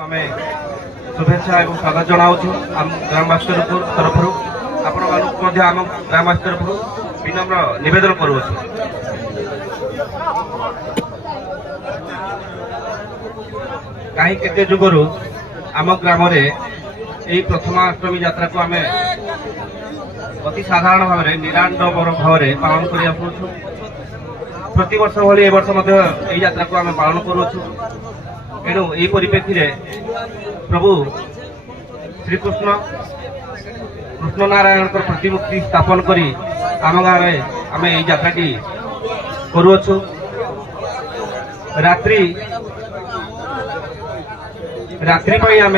आमे शुभेच्छा और स्वागत जनाऊँ ग्रामवासी तरफ आपण आम ग्रामवासी तरफ विनम्र निवेदन करुँ। कहीं केते जुगरु आम ग्राम यही प्रथमाष्टमी यात्रा को आम अति साधारण भाव में निराडंबर भाव में पालन कर प्रति वर्ष भली ए वर्ष यही यात्रा को आम पालन करुँ। एणु यही परिप्रेक्षी प्रभु श्रीकृष्ण कृष्ण नारायण प्रतिमूर्ति स्थापन करी आम गाँव में आम यही यात्राटी करुछु। रात्रि आम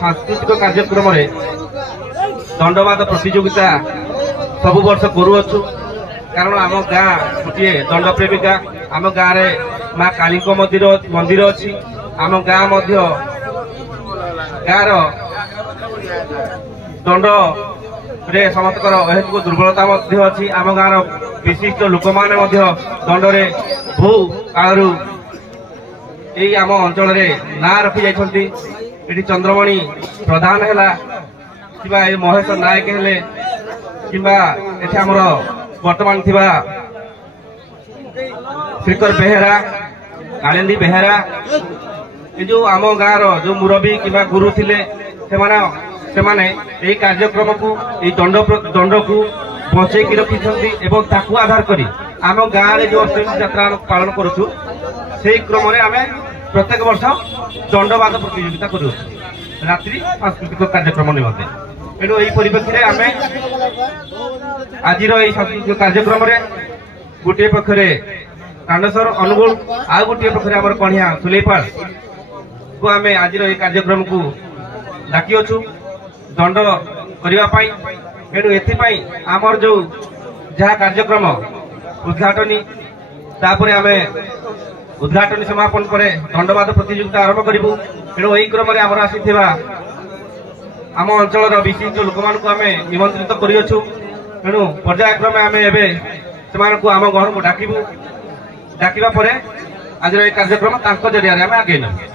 सांस्कृतिक कार्यक्रम दंडवाद प्रतियोगिता सबु वर्ष करुछु। कारण आम गाँ गोटे दंडप्रेमी गाँ, आम गाँव में माँ काली मंदिर अच्छी, आम गाँ गाँव दंड रे समस्त अहेतुक दुर्बलता अच्छी। आम गाँव विशिष्ट लोक मैंने दंड रे बहु कालू यही आम अंचल ना रखी जाइछंती। एठी चंद्रमणि प्रधान है कि महेश नायक हेले कि आमर वर्तमान थिबा श्रीकर बेहेरा कालिंदी बेहेरा ये जो आम गाँव जो मुरबी कि गुरु थिले से कार्यक्रम को दंड को बचे रखी ताकू आधार करी आम गाँव में जो अष्टमी यात्रा पालन करुछु से क्रम आम प्रत्येक वर्ष दंडवाद प्रतियोगिता करूँ रात्रि सांस्कृतिक कार्यक्रम निमंते। एणु यही परिप्रेक्षी आम आज सांस्कृतिक कार्यक्रम गोटे पक्षरे कांडेश्वर अनुगुल आ गोटे पक्षरे आम कणिया सुलेपाल को आम आज कार्यक्रम को डाकी अच्छु दंड करने। एणु एथिपाई आमर जो जहाँ कार्यक्रम उद्घाटनी तापर आम उद्घाटन समापन पर दंडवाद प्रतियोगिता आरंभ करूँ। तेणु यही क्रम आमर आसी आम अंचल विशिष्ट लोक मान आम निमंत्रित करूँ। तेणु पर्यायक्रमे आम एवं आम घर को डाकबू डाकिबा परे आज ये कार्यक्रम जरिया आम आगे नबू।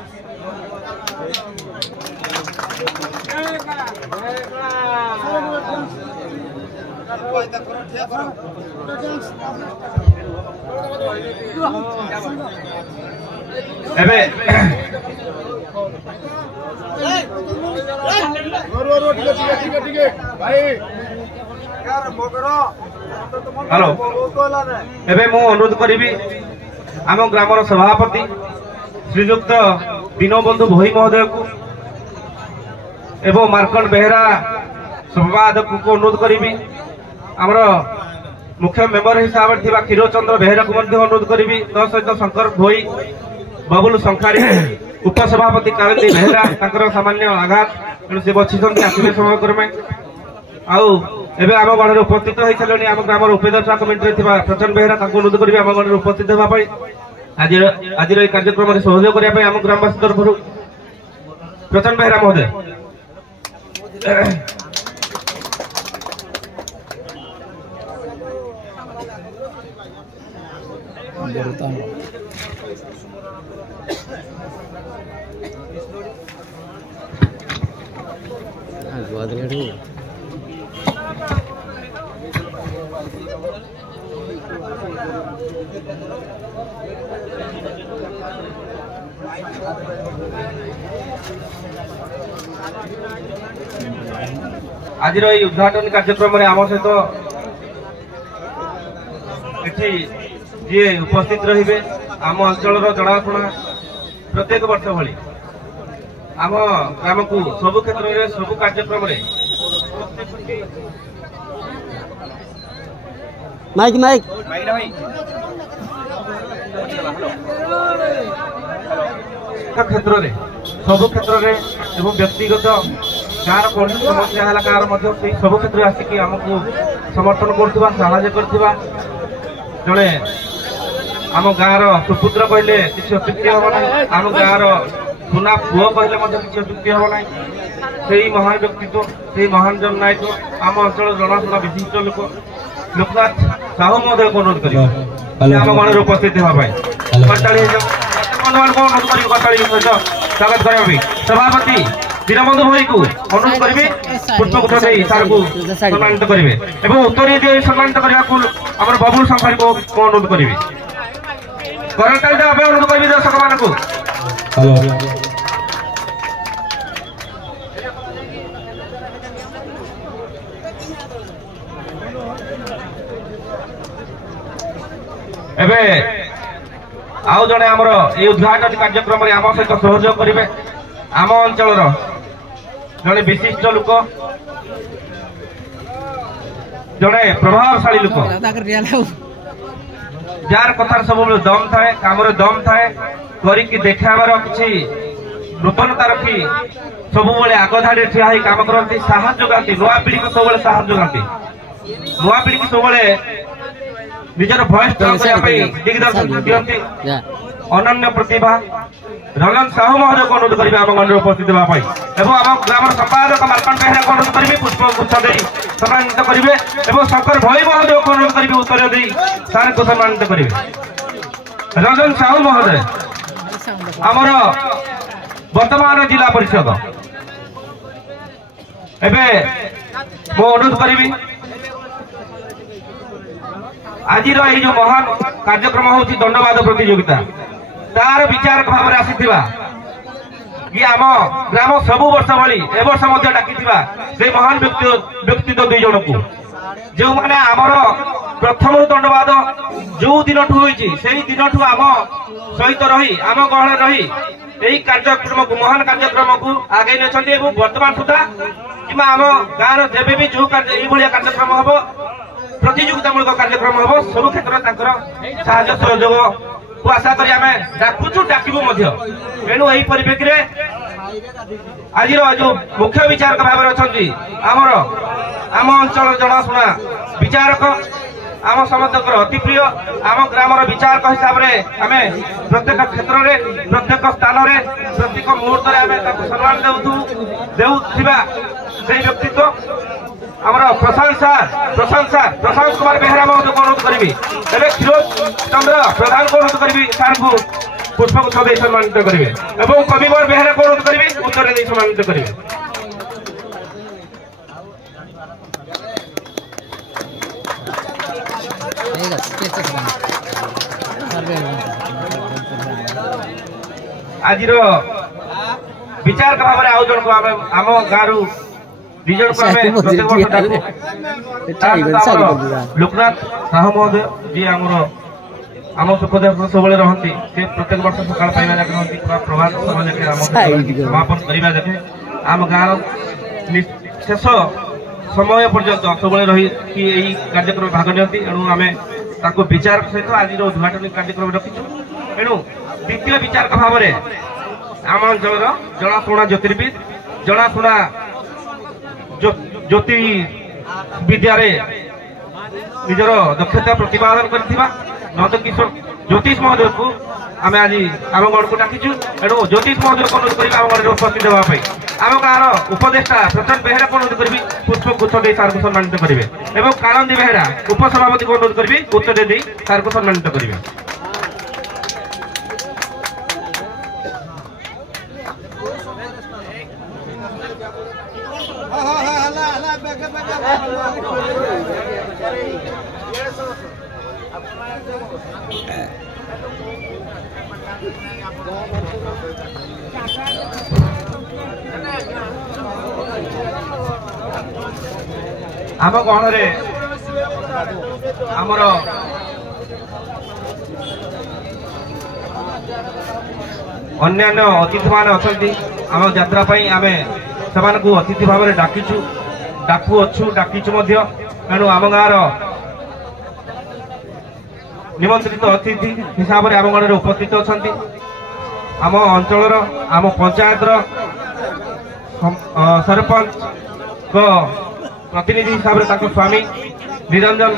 हेलो एबे मु अनुरोध करी आम ग्रामर सभापति श्रीयुक्त दीनबंधु भोई महोदय को एवं मार्कंड बेहेरा सभापति को अनुरोध करी आमर मुख्य मेंबर हिसाब से क्षीरचंद्र बेहेरा को अनुरोध करी सहित शंकर भोई बबुल संखारी उपसभापति कालिंदी बेहेरा सामान्य आघात तेणु से बची आसवे समय आउ एवं आम गण उपस्थित हो सारे आम ग्राम उपेक्षा कमिटी प्रचंड बेहेरा अनुरोध करी आम गण उपस्थित होगापी आज कार्यक्रम सहयोग करने आम ग्रामवासी तरफ प्रचंड बेहेरा महोदय। आज उद्घाटन कार्यक्रम आम सहित जी उपस्थित रहिबे आम अंचल जनाशुना प्रत्येक वर्ष भली आम ग्राम को सबु क्षेत्र में सबु कार्यक्रम माइक माइक क्षेत्र में सबु क्षेत्र में एवं व्यक्तिगत गाँव कौन समस्या है गाँव सब क्षेत्र आसिक आमको समर्थन कर जड़े आम गाँव सुपुत्र कहले किसी अत्युक्ति हम ना, आम गाँव सुना पुओ कहले किसी अत्युक्ति हम ना। से महान व्यक्तित्व से महान जननायक आम अंचल जनाशुना विशिष्ट लोक लोकनाथ साहू महोदय को अनुरोध कर आम गण उपस्थित होगा स्वागत करने सभापति दीनबंधु भाई को अनुरोध करी पुष्पगुच्छ दे सार को सम्मानित करेंगे एवं उत्तरी दे सम्मानित करने को आम बबुल संसारी को अनुरोध करी करताली अनुरोध करी दर्शक मान को एबे आउ जड़े आमर ये उद्घाटन कार्यक्रम आम सहित सहयोग करेंगे आम अंचल जड़े विशिष्ट लोक जड़े प्रभावशाली लोक जार कथार सब दम थाए काम दम थाए करिकी देखाबार किसी नूतनता रखी सब आग धाड़ी ठिया काम करती साहस जोगाती नुआ पीढ़ी को सब साहस जोगाती नुआ पीढ़ी को सब निजर भयस दिग्दर्शन दिखती अनन्य प्रतिभा रंजन साहू महोदय को अनुरोध करेंगे आम गंडे उपस्थित होगापी एवं आम ग्राम संपादक मालपान बेहरा को अनुरोध करेंगे पुष्पगुच्छ दे सम्मानित करेंगे और शंकर भई महोदय को अनुरोध करेंगे उत्तर दे सार को सम्मानित करेंगे रंजन साहू महोदय आमर वर्तमान जिला परिषद एवं मो अनुरोध करी आज जो महान कार्यक्रम हूँ दंडवाद प्रतियोगिता तार विचारक भाव में आसी कि आम ग्राम सबु वर्ष भली ए वर्ष डाकी से महान व्यक्तित्व दुई जन को जो मैंने आमर प्रथम दंडवाद जो दिन से दिन आम सहित रही आम गहल रही यही कार्यक्रम को महान कार्यक्रम को आगे नहीं वर्तमान सुधा कि आम गाँव जब भी जो कार्यक्रम हम प्रतियोगितामूलक कार्यक्रम हम सब क्षेत्र साहाय्य सहयोग को आशा करी आम डाकुचु डाकबू तेणु यही परिप्रेक्षी में आज जो मुख्य विचारक भाव में अच्छा आमर आम अंचल जनाशुना विचारक आम समस्त अति प्रिय आम ग्राम विचारक हिसाब से आम प्रत्येक क्षेत्र में प्रत्येक स्थान में प्रत्येक मुहूर्त में सम्मान देउथिबा से व्यक्तित्व आमर प्रशांत कुमार बेहरा महोदय को अनुरोध करी क्षीरोज चंद्र प्रधान को अनुरोध करी सार को पुष्पगुच्छ दे सम्मानित करेंगे और कविवर बेहरा को अनुरोध करी उत्तर दे सम्मानित करेंगे आज विचार भाव में आउ जन को आम गाँव लोकनाथ साहू महोदय जी आम सुखदेव सब रहती प्रत्येक वर्ष सकाल पाइबा जाके रहती प्रभात समय जाके समापन करवा जाके आम गाँव शेष समय पर्यंत सब रही कार्यक्रम भाग नियंती एणु आम विचार सहित आज उद्घाटन कार्यक्रम रखीचु एणु द्वितीय विचारक भाव में आम अंचल जनाशुना ज्योतिर्विद जनाशुना ज्योति विद्या निजर दक्षता प्रतिपादन करथिबा नंद किशोर ज्योतिष महोदय को आम आज आम गण को डाकीचु एणु ज्योतिष महोदय को अनुरोध करेंगे आम गण उपस्थित होगापी आम गाँव उपदेष्टा प्रशांत बेहरा को अनुरोध करी पुष्पगुच्छ दे सार को सम्मानित करेंगे और कानंदी बेहरा उपसभापति को अनुरोध करी उत्तर दे सार को सम्मानित करेंगे आम गहन आमर अन्यान्य अतिथि मान अच्छा आम यात्रा आम से अतिथि भाव में डाकीचु डाकू अच्छु डाकीचु तेणु आम गाँव निमंत्रित अतिथि हिसाब से आम गाँव में उपस्थित अच्छा आम अंचल आम पंचायत सरपंच प्रतिनिधि हिसाब से स्वामी निरंजन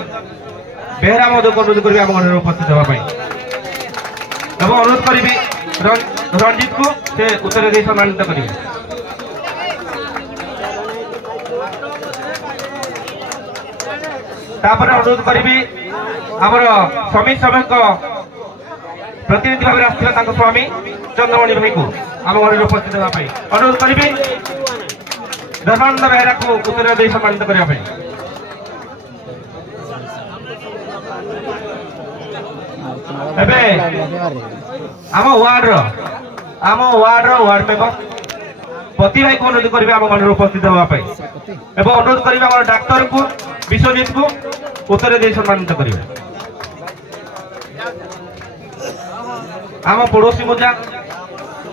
बेहरा महोदय को अनुरोध करी आम घर उपस्थित होगापी अनुरोध करी रंजीत को से उत्तर दे सम्मानित करेंगे अनुरोध करी आमर समिति सभ्य प्रतिनिधि भाव में आसता स्वामी चंद्रमणि भाई को आम घर उपस्थित होगा अनुरोध करी धर्मानंद बेहरा को उत्तर दे सम्मानित करने आम वार्ड वार्ड मेंबर पति भाई को अनुरोध करेंगे आम घर उपस्थित होगापी एवं अनुरोध करेंगे आम डाक्तर को विश्वजीत को उत्तर दे सम्मानित करेंगे आम पड़ोसी मजा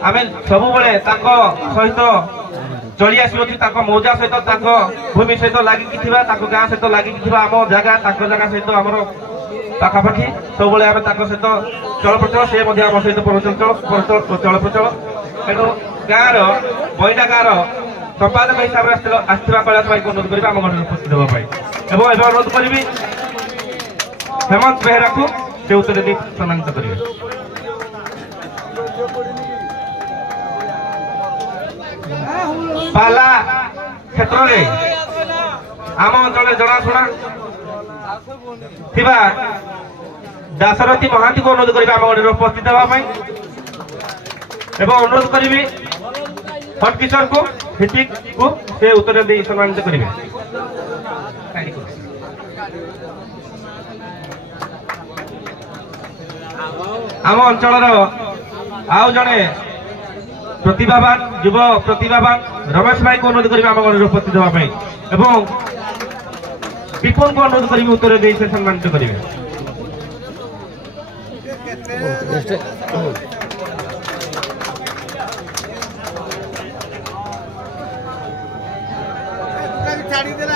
आम सब सहित चली आसुच्छी मौजा सहित भूमि सहित लगिक गाँ सहित लगिक आम जगह जगह सहित आम पाखापाखि सब आम सहित चल प्रचल सी आम सहित चल प्रचल तेणु गाँव बईटा गाँव संपादक हिसाब से आसवा कैलाश भाई को अनुरोध करेंगे आम घर उपस्थित होगापी एवं अनुरोध करी हेमंत बेहरा को से उत्तर दी सम्मानित करेंगे पाला क्षेत्र में आम अंचल जनाशुना दासरथी महांती को अनुरोध करेंगे आम घर उपस्थित होगापी एवं अनुरोध करी हटकिशोर को हितिक को से उत्तर दे सम्मानित करेंगे आम अंचल आउ जड़े प्रतिभावान युव प्रतिभावान रमेश भाई को अनुरोध करेंगे आम घर उपस्थित होगापी एवं विपुल को अनुरोध करेंगे उत्तर दे सम्मानित करेंगे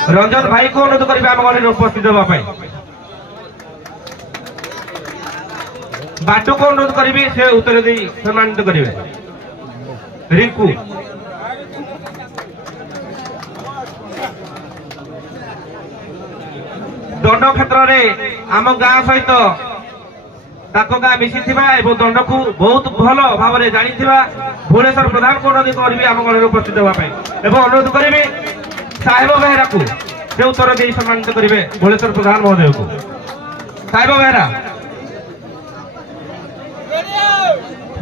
रंजन भाई को अनुरोध करेंगे आम घर उपस्थित होगापी बाटू को अनुरोध करी से उत्तर दे सम्मानित करेंगे रिंकू दंड क्षेत्र में आम गाँ सहित गाँ मिसी दंड को बहुत भल भाव में जानी भुवनेश्वर प्रधान को अनुरोध करी आम घर उपस्थित होगापी एवं अनुरोध करी साहेब बेहरा को से उत्तर दे सम्मानित करेंगे भुवनेश्वर प्रधान महोदय को साहेब बेहरा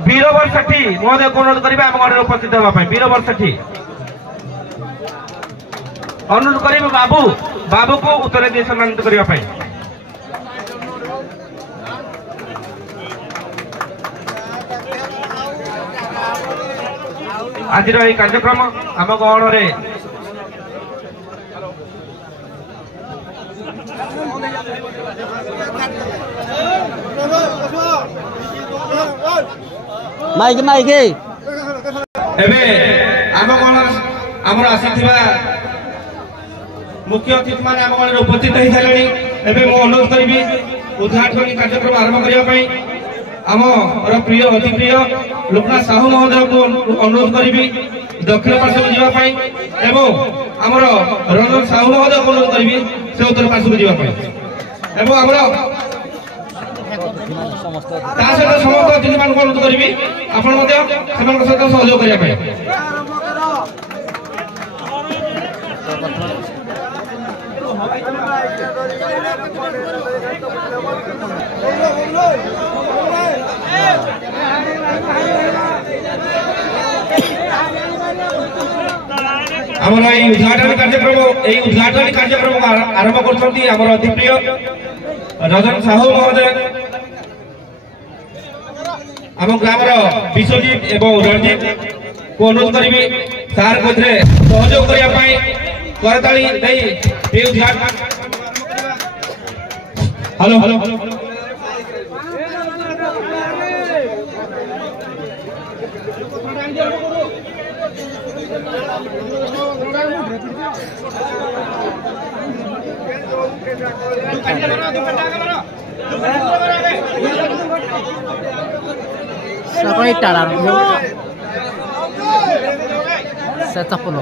वीरवर सेठी महोदय को अनुरोध करेंगे आम घर उपस्थित होगापी वीरवर सेठी अनुरोध करेंगे बाबू बाबू को उत्तर दे सम्मानित करने आज कार्यक्रम आम गहण में माइक माइक आम गहण आमर आसीथिबा मुख्य अतिथि मैंने आम घर उपस्थित हो सारे अनुरोध करी उद्घाटन कार्यक्रम आरंभ करने आम प्रिय अति प्रिय लोकनाथ साहू महोदय को अनुरोध करी दक्षिण पार्श्व को जावाई एवं आमर रंजन साहू महोदय को अनुरोध करी से उत्तर पार्श्व को जावाई एवं आमर समस्त अतिथि मान अनुरोध करी आपण सहित सहयोग करने उद्घाटन कार्यक्रम आरंभ कर अति प्रिय रंजन साहू महोदय आम ग्राम विश्वजीत एवं रणजीत को अनुरोध करी सार को सहयोग करने करताली उद्घाटन hello hello Siapa itu dalam? Saya pun.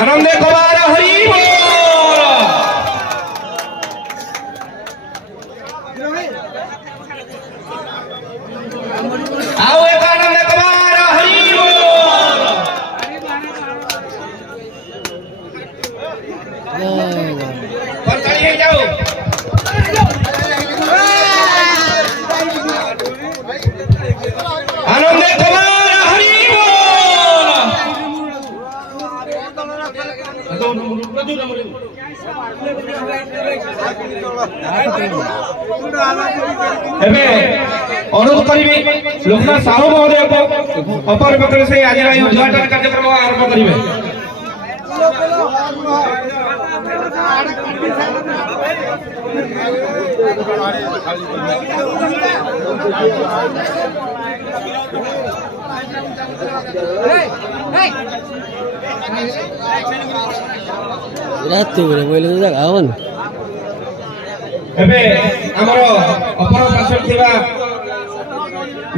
आनंदे कुमार हरि आओ एक आनंद कुमार हरि पर चलिए जाओ आनंद कुमार हरि अनुरोध करी लोकनाथ साहू महोदय को अपर पत्र से आज उद्घाटन कार्यक्रम आरंभ करेंगे।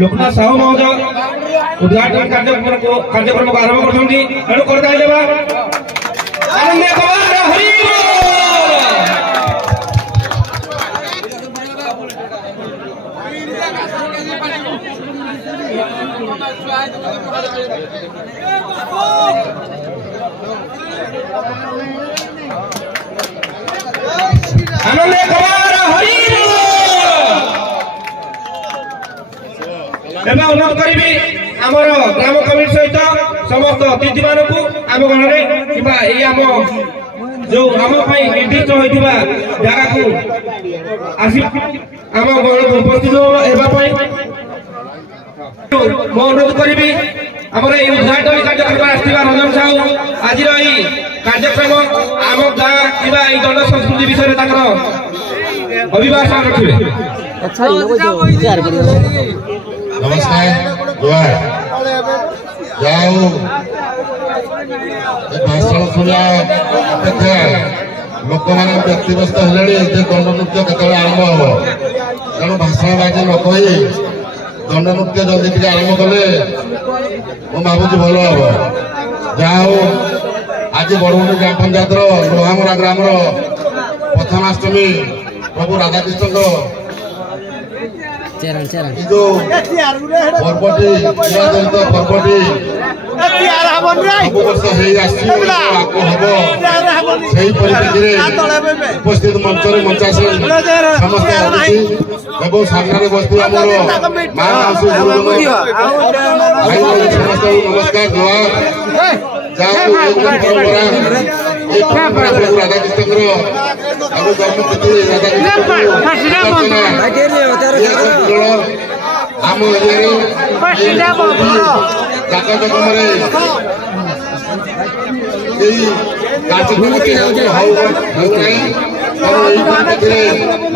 लोकनाथ साहू महोदय उद्घाटन कार्यक्रम को आरंभ अनुरोध करी आमर ग्राम कमिटी सहित समस्त अतिथि मानक आम घर आम जो आम निर्दिष्ट होता जगह को आसी आम घर उपस्थित होगापी मो अनुरोध करी आमर ये उद्घाटन कार्यक्रम आसवा रंजन साहू आज कार्यक्रम आम गाँ कि दंड संस्कृति विषय अभिभाषण रखिए। नमस्कार जुआर जाओ भाषण शुणा अपेक्षा लोक मैंने व्यक्तिव्यस्त है दंड नृत्य केत आरंभ हम तेणु भाषण बाजी न कही दंड नृत्य जल्दी टे आरंभ कले मु भावुँ भल हम जाओ आज बड़मुंडी ग्राम पंचायत लोहामरा ग्राम प्रथमाष्टमी प्रभु राधाकृष्ण जो पर्वटी पर्वटी वर्ष उपस्थित मंचर मंचासन समस्त सामने बस समस्त नमस्कार राधाकृष्ण आम एरिया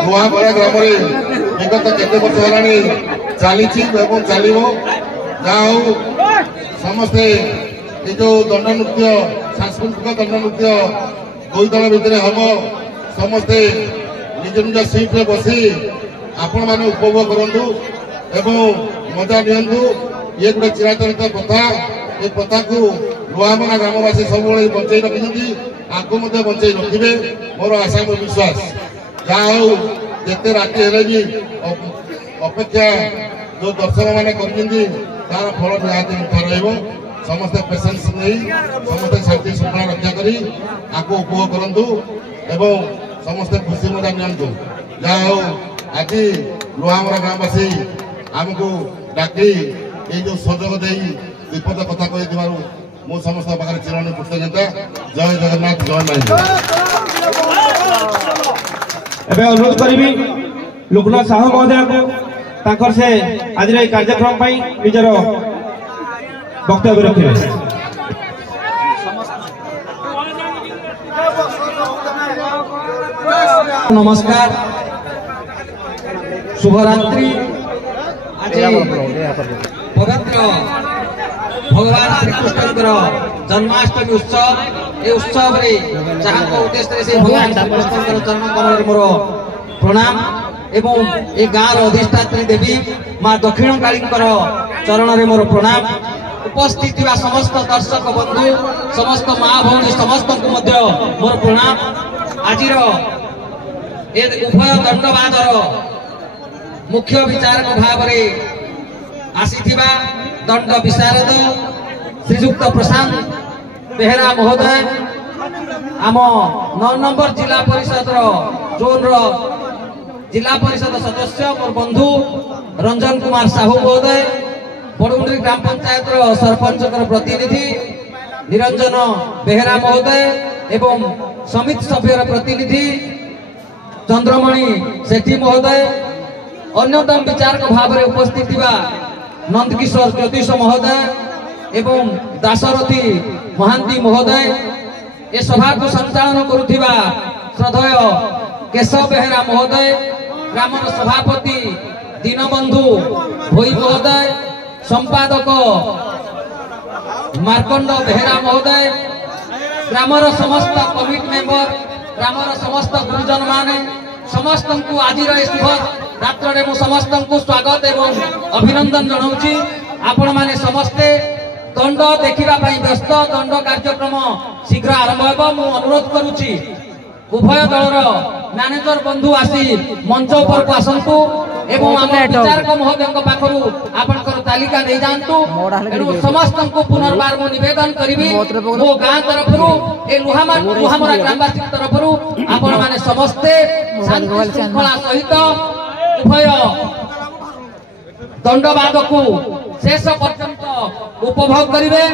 नुआपड़ा ग्राम विगत केते वर्ष है चली चलो जहाँ हूँ समस्ते ये जो दंड नृत्य सांस्कृतिक दंड नृत्य दुई दल भितर हम समस्ते निज निज सीट्रे बसी आपण मैंने उपभोग करूँ एवं मजा नियंतु ये गोटे चिराचरित प्रथा ये प्रथा को नुआमरा ग्रामवासी सब बचाई रखी आगू बचाई रखिए मोर आशा मोर विश्वास जहाँ हूँ जिते राति है भी अपेक्षा जो दर्शक मैंने तार फल निहाती मिठा रही समस्ते पेसेंस नहीं समस्ते शांति श्रृंखला रक्षा करी आपको उपभोग करूँ एवं समस्ते खुशी मजा नियंतु जहाँ हूँ आज लोहामरा ग्रामवासी आमको डाकी ये जो सुजोग दे विपद कथा कही मु समस्त पाखे चिरणी कृतज्ञता जय जगन्नाथ जय माई। अनुरोध करी लोकनाथ साहू महोदय को से आज कार्यक्रम निजर वक्तव्य रखिए। नमस्कार शुभरात्रि। आज पवित्र भगवान श्रीकृष्ण जन्माष्टमी उत्सव ये उत्सव जहाँ उद्देश्य से भगवान श्रीकृष्ण जन्म कमल मोर प्रणाम एवं ए गाँव अधिष्ठात्री देवी माँ दक्षिण काली चरण रे मोर प्रणाम। उपस्थित थिबा समस्त दर्शक बंधु समस्त माँ भौणी समस्त को मध्य मोर प्रणाम। आजिर ए उभय दंडवादर मुख्य विचारक भाव रे आसीथिबा दंड विशारद श्रीजुक्त प्रशांत बेहेरा महोदय आम 9 नंबर जिला परिषद जोन जिला परिषद सदस्य मोर बंधु रंजन कुमार साहू महोदय बड़मुंडी ग्राम पंचायत सरपंच प्रतिनिधि निरंजन बेहेरा महोदय एवं समिति सभ्यर प्रतिनिधि चंद्रमणि सेठी महोदय अन्यतम विचारक भाव में उपस्थित नंदकिशोर ज्योतिष महोदय एवं दाशरथी महांती महोदय ए सभा को संचालन करुथिबा श्रद्धेय केशव बेहेरा महोदय ग्राम सभापति दीनबंधु भोई महोदय संपादक मार्कंड बेहेरा महोदय ग्रामर समस्त कमिटी मेंबर ग्रामर समस्त गुरुजन माने समस्त को आज शुभ रात्र में समस्त को स्वागत एवं अभिनंदन जनाऊँगी। आपण माने समस्ते दंड देखा व्यस्त दंड कार्यक्रम शीघ्र आरंभ हो अनुरोध करुच्ची उभय दलर मैनेजर बंधु आसी मंच उपर को आसतु एवं आम विचारक महोदय पाखु आपंकर तालिका नहीं जातु समस्त को पुनर्बार मु निवेदन करी मो गाँ तरफ लुहामरा ग्रामवासी तरफ आपण माने समस्ते शांति श्रृंखला सहित उभय दंडवाद को शेष पर्यंत उपभोग करेंगे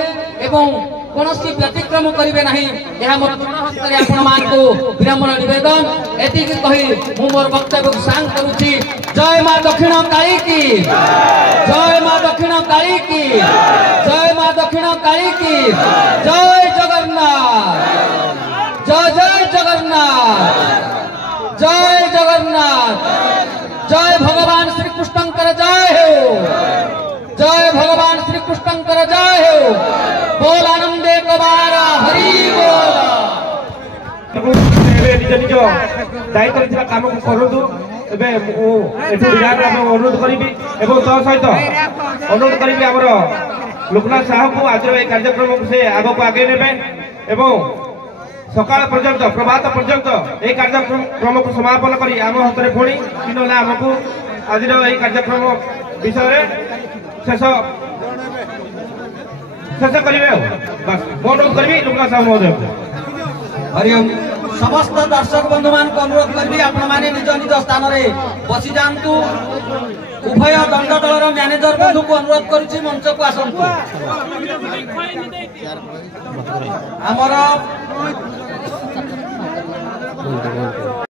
एवं कौन व्यतिक्रम करेंगे नहीं यह मोर हस्ते आपण मान को विनम्र निवेदन एति कही मु मोर वक्तव्य को सांग करुच्ची। जय मां दक्षिण काली की जय मां दक्षिण काली की जय मां दक्षिण काली की जय जगन्नाथ जय जय जगन्नाथ जय जगन्नाथ जय भगवान श्री कृष्णकर जय हो जय भगवान श्री कृष्णकर जय हो बोल आनंदे कबारा हरि बोल निज निज दायित्व काम को करूँ अनुरोध करी सहित अनुरोध करी लोकनाथ साहू को आज कार्यक्रम से आग को आगे ने सकाल पर्यंत प्रभात पर्यंत ये कार्यक्रम को समापन करी आम हाथ में पुणी कि आमको आज कार्यक्रम विषय शेष करेंगे बस अनुरोध करी लोकनाथ साहू महोदय हरिओम समस्त दर्शक बंधु मान को अनुरोध करी आपण माने निज निज स्थान रे बसी जांतु उभय दंड दलर मैनेजर बंधु को अनुरोध करुछि मंच को आसंतु। आमर